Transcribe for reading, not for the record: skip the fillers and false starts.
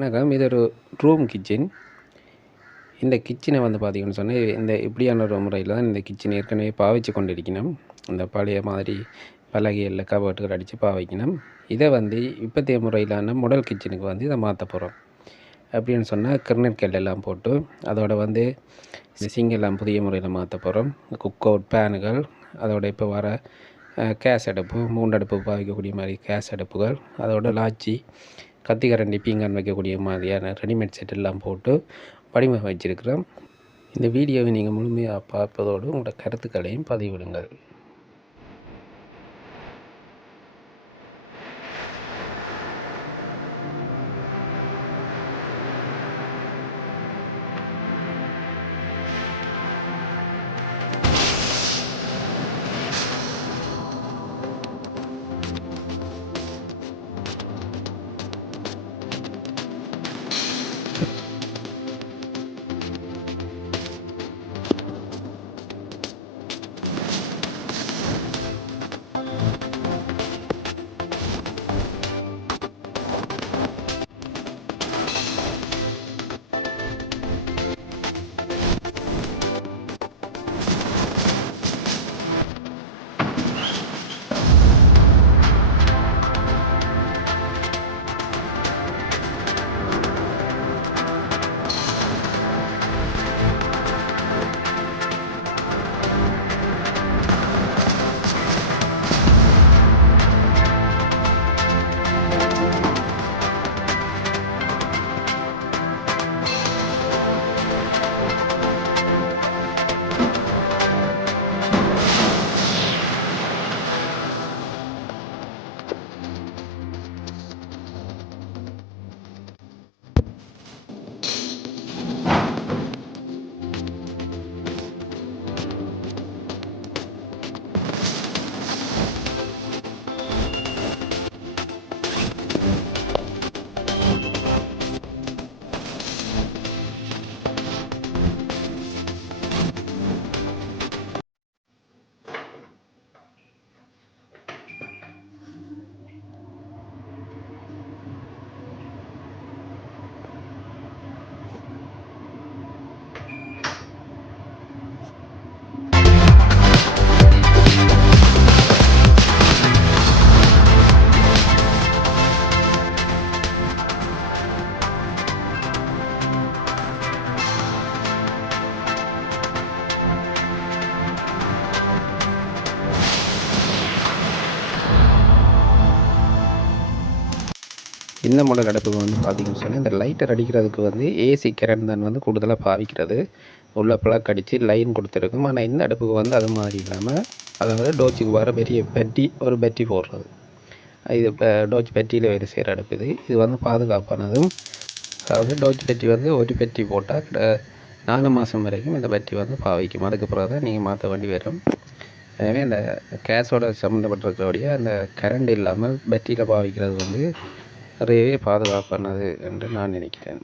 வணக்கம். இது ஒரு ரூம் கிச்சன். இந்த கிச்சனை வந்து பார்த்தீங்கன்னு சொன்னால் இந்த இப்படியான ஒரு முறையில் தான் இந்த கிச்சன் ஏற்கனவே பாவிச்சு கொண்டிருக்கணும். இந்த பழைய மாதிரி பலகையில் கபோர்டுகள் அடித்து பாவிக்கணும். இதை வந்து இப்போத்தைய முறையிலான மாடல் கிச்சனுக்கு வந்து இதை மாற்ற போகிறோம். அப்படின்னு சொன்னால் கிர்னட் கல்லெல்லாம் போட்டு அதோட வந்து இந்த சிங்கெல்லாம் புதிய முறையில் மாற்ற போகிறோம். குக் அவுட் பேனுகள், அதோட இப்போ வர கேஸ் அடுப்பு, 3 அடுப்பு பாவிக்கக்கூடிய மாதிரி கேஸ் அடுப்புகள், அதோட லாச்சி, கத்திக்கரண்டி, பீங்கான் வைக்கக்கூடிய மாதிரியான ரெடிமேட் செட் எல்லாம் போட்டு வடிவமைச்சு வச்சிருக்கிறோம். இந்த வீடியோவை நீங்கள் முழுமையாக பார்ப்பதோடு உங்களோட கருத்துக்களையும் பதிவிடுங்கள். இந்த மாடல் அடுப்புக்கு வந்து பார்த்திங்கன்னு சொன்னால் இந்த லைட்டர் அடிக்கிறதுக்கு வந்து ஏசி கரண்ட் தான் வந்து கூடுதலாக பாவிக்கிறது. உள்ள ப்ளக் அடித்து லைன் கொடுத்துருக்கும். ஆனால் இந்த அடுப்புக்கு வந்து அது மாதிரி இல்லாமல் அதாவது டோச்சுக்கு வர பெரிய பெட்டி, ஒரு பெட்டி போடுறது. இது இப்போ டோச் பெட்டியில் வேறு செய்கிற அடுப்பு இது வந்து பாதுகாப்பானதும். அதாவது டோச் பெட்டி வந்து ஒரு பெட்டி போட்டால் 4 மாதம் வரைக்கும் இந்த பெட்டி வந்து பாவிக்கும். அதுக்கு பிறகு தான் நீங்கள் மாற்ற வேண்டி வரும். எனவே அந்த கேஸோட சம்மந்தப்பட்டிருக்கக்கூடிய அந்த கரண்ட் இல்லாமல் பெட்டியில் பாவிக்கிறது வந்து நிறையவே பாதுகாப்பானது என்று நான் நினைக்கிறேன்.